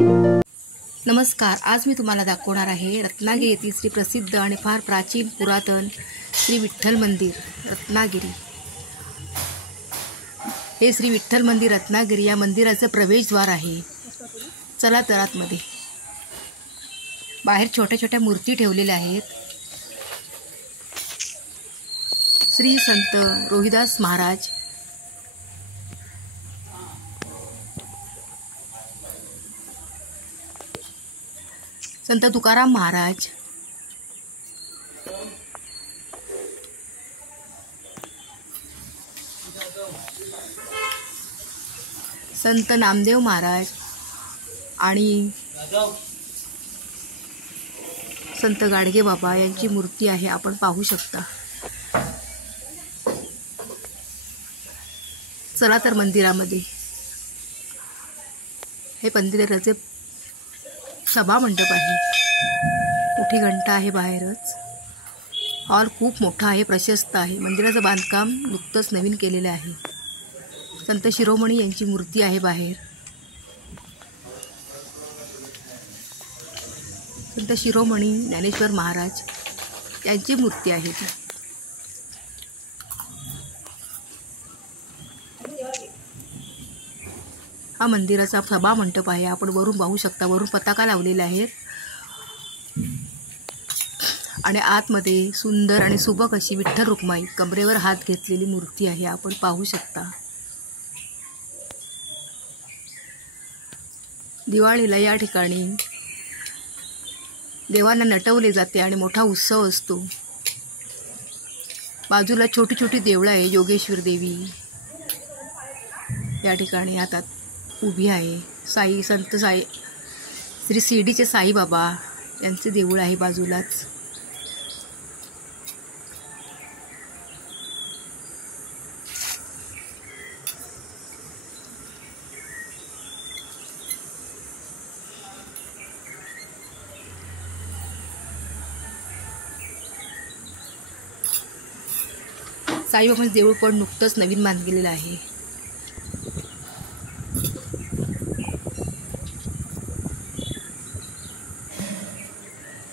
नमस्कार, आज मी तुम्हाला दाखवणार आहे रत्नागिरी येथील श्री प्रसिद्ध आणि फार प्राचीन पुरातन श्री विठ्ठल मंदिर रत्नागिरी। हे श्री विठ्ठल मंदिर रत्नागिरी या मंदिराचं प्रवेशद्वार आहे। चला तर आतमध्ये। बाहेर छोट्या छोट्या मूर्ती ठेवलेल्या आहेत। श्री संत रोहिदास महाराज, संत तुकाराम महाराज, संत नामदेव महाराज आणि संत गाडगे बाबा यांची मूर्ती आहे, आपण पाहू शकता। चला तर मंदिरामध्ये। हे मंदिराचे सभा मंडप आहे। मोठी घंटा आहे बाहेरच। हॉल खूप मोठा आहे, प्रशस्त आहे। मंदिराचं बांधकाम नुकतंच नवीन केलेलं आहे। संत शिरोमणी यांची मूर्ती आहे बाहेर। संत शिरोमणी ज्ञानेश्वर महाराज यांची मूर्ती आहे ती। हा मंदिराचा सभा मंडप आहे, आपण वरून पाहू शकता। वरून पताका लावलेले आहेत आणि आतमध्ये सुंदर आणि सुबक अशी विठ्ठल रुक्माई कमरेवर हात घेतलेली मूर्ती आहे, आपण पाहू शकता। दिवाळीला या ठिकाणी देवांना नटवले जाते आणि मोठा उत्सव असतो। बाजूला छोटी छोटी देवळं आहे। योगेश्वर देवी या ठिकाणी हातात उभी आहे। संत साई श्री शिर्डीचे साईबाबा यांचे देऊळ आहे बाजूलाच। साईबाबांचे देऊळ पण नुकतंच नवीन बांधलेलं आहे।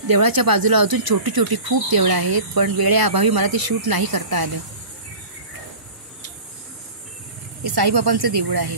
देवळाच्या बाजूला अजून छोटी छोटी खूप देवळं आहेत, पण वेळेअभावी मला ते शूट नाही करता आलं। हे साईबाबांचं देऊळ आहे।